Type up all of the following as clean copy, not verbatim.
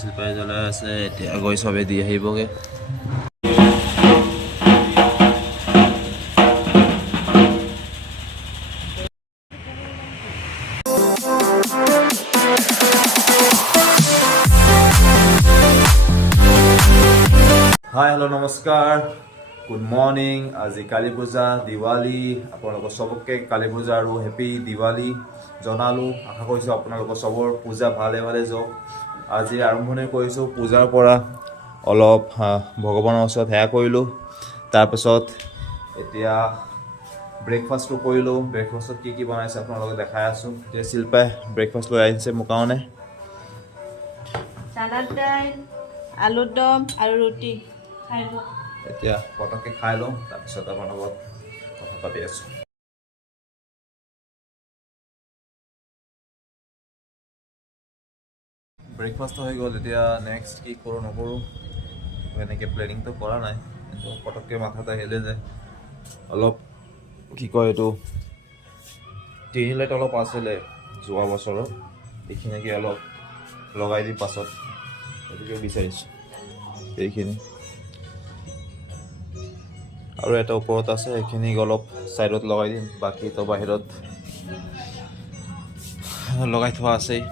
শিল্পাই জ্বলাই আছে এতিয়া গৈ চবে দি আহিবগে হাই হেল্ল' নমস্কাৰ গুড মৰ্নিং আজি কালী পূজা দিৱালী আপোনালোকৰ সবকে কালী পূজা আৰু হেপী দিৱালী জনালো আশা কৰিছোঁ আপোনালোকৰ সবৰ পূজা ভালে ভালে যাওক আজি আৰম্ভণি কৰিছোঁ পূজাৰ পৰা অলপ ভগৱানৰ ওচৰত সেৱা কৰিলোঁ তাৰপিছত এতিয়া ব্ৰেকফাষ্টটো কৰিলোঁ ব্ৰেকফাষ্টত কি বনাইছে আপোনালোকক দেখাই আছোঁ এতিয়া শিল্পাই ব্ৰেকফাষ্ট লৈ আহিছে মোৰ কাৰণে চালাড দাইল আলুৰ দম আৰু ৰুটি এতিয়া পটককৈ খাই লওঁ তাৰপিছত আপোনাৰ লগত কথা পাতি আছোঁ ব্ৰেকফাষ্টটো হৈ গ'ল এতিয়া নেক্সট কি কৰোঁ নকৰোঁ এনেকৈ প্লেনিংটো কৰা নাই কিন্তু পটককৈ মাথাত আহিলে যে অলপ কি কয় এইটো টিনি লাইট অলপ আছিলে যোৱা বছৰত এইখিনিকে অলপ লগাই দিম পাছত গতিকে বিচাৰিছোঁ এইখিনি আৰু এটা ওপৰত আছে এইখিনি অলপ ছাইডত লগাই দিম বাকীটো বাহিৰত লগাই থোৱা আছেই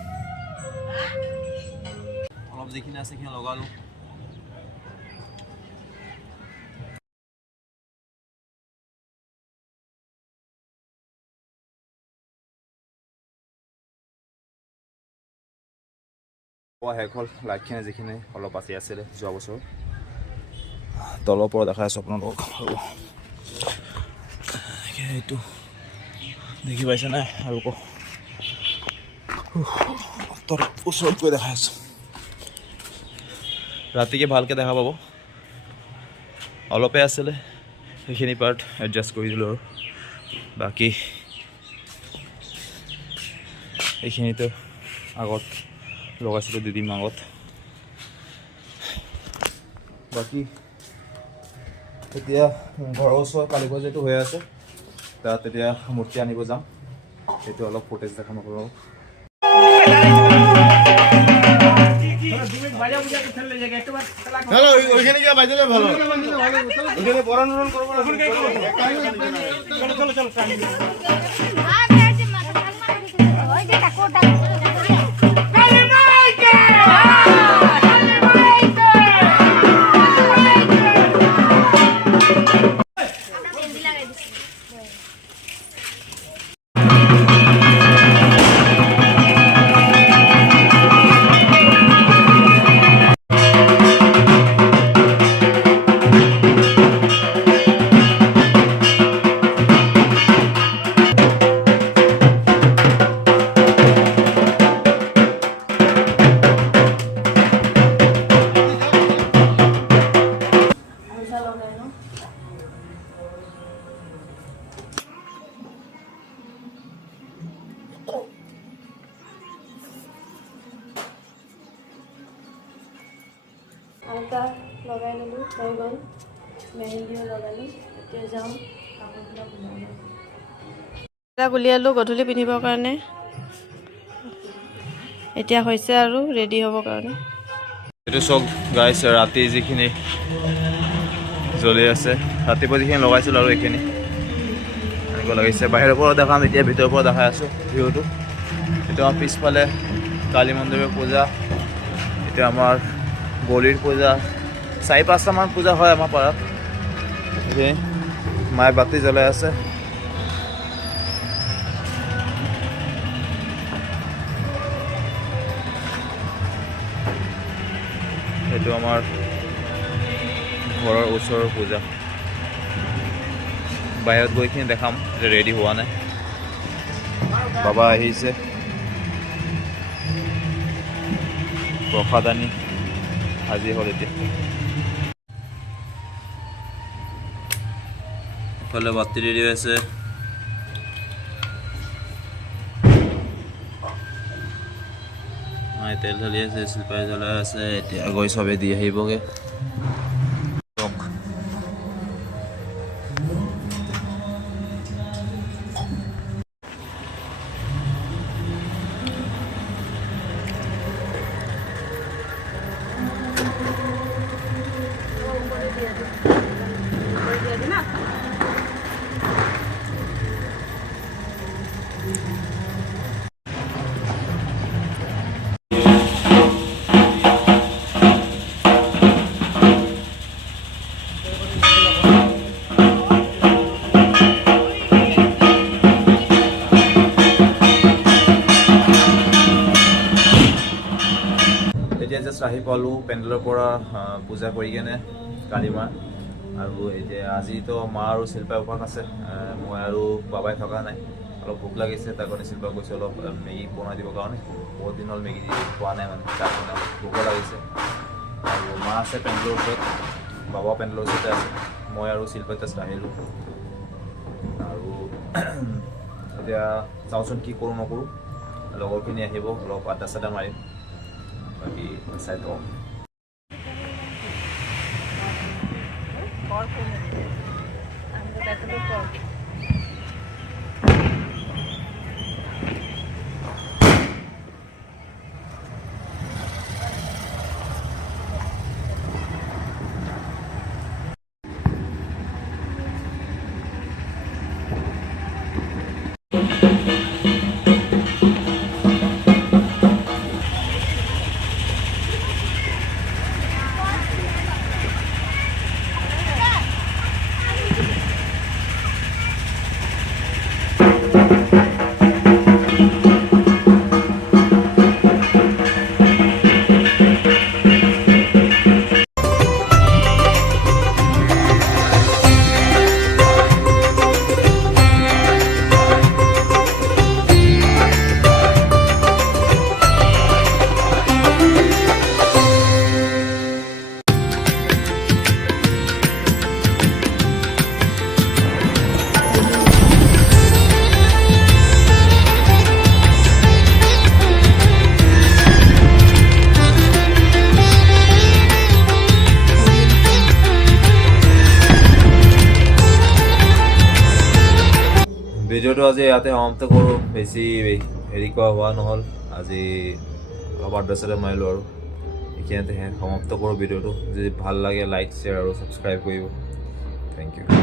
অলপ যিখিনি আছে সেইখিনি লগালোঁ শেষ হ'ল লাইটখিনি যিখিনি অলপ বাচি আছিলে যোৱা বছৰ তলৰ পৰা দেখাই আছোঁ আপোনালোকক এইটো দেখি পাইছে নাই আৰু ওচৰত গৈ দেখাই আছোঁ ৰাতিকে ভালকৈ দেখা পাব অলপে আছিলে সেইখিনি পাৰ্ট এডজাষ্ট কৰি দিলোঁ আৰু বাকী এইখিনিতো আগত লগাইছিলোঁ দুদিন আগত বাকী এতিয়া ঘৰৰ ওচৰত কালী পূজাটো হৈ আছে তাত এতিয়া মূৰ্তি আনিব যাম সেইটো অলপ ফুটেজ দেখাম আপোনালোকক ওইখানে গিয়ে বাজিলে ভালো ওইখানে পড়ানো করবো আলতা লগাই ল'লোঁ হৈ গ'ল মেহেন্দিও লগালোঁ এতিয়া যাওঁ কাপোৰবিলাক উলিয়ালোঁ গধূলি পিন্ধিবৰ কাৰণে এতিয়া হৈছে আৰু ৰেডি হ'বৰ কাৰণে এইটো চব গাইছে ৰাতি যিখিনি জ্বলি আছে ৰাতিপুৱা যিখিনি লগাইছিলোঁ আৰু এইখিনি এনেকুৱা লাগিছে বাহিৰৰ পৰা দেখাম এতিয়া ভিতৰৰ পৰা দেখাই আছোঁ ভিউটো এইটো আমাৰ পিছফালে কালী মন্দিৰৰ পূজা এতিয়া আমাৰ গলিৰ পূজা 4-5টামান পূজা হয় আমাৰ পাৰাত মায়ে বাতি জ্বলাই আছে এইটো আমাৰ ঘৰৰ ওচৰৰ পূজা বাহিৰত গৈখিনি দেখাম যে ৰেডি হোৱা নাই বাবা আহিছে প্ৰসাদ আনি আজি হ'ল এতিয়া ইফালে বাতি ৰেডি হৈছে মায়ে তেল ঢালি আছে শিল্পাই জ্বলাই আছে এতিয়া গৈ চবে দি আহিবগে জাষ্ট আহি পালোঁ পেণ্ডেলৰ পৰা পূজা কৰি কেনে কালি মা আৰু এতিয়া আজিতো মা আৰু শিল্পাই উপবাস আছে মই আৰু বাবাই থকা নাই অলপ ভোক লাগিছে তাৰ কাৰণে শিল্পা কৈছে অলপ মেগী বনাই দিবৰ কাৰণে বহুত দিন হ'ল মেগী খোৱা নাই মানে তাৰ কাৰণে অলপ ভোক লাগিছে আৰু মা আছে পেণ্ডেলৰ ওচৰত বাবাও পেণ্ডেলৰ ওচৰতে আছে মই আৰু শিল্পাই জাষ্ট আহিলোঁ আৰু এতিয়া চাওঁচোন কি কৰোঁ নকৰোঁ লগৰখিনি আহিব অলপ আড্ডা চাড্ডা মাৰিম বাকী চাই লওঁ ভিডিঅ'টো আজি ইয়াতে সমাপ্ত কৰোঁ বেছি হেৰি কৰা হোৱা নহ'ল আজি অলপ আড্ডা চাড্ডা মাৰিলোঁ আৰু এইখিনিতে সমাপ্ত কৰোঁ ভিডিঅ'টো যদি ভাল লাগে লাইক শ্বেয়াৰ আৰু ছাবস্ক্ৰাইব কৰিব থেংক ইউ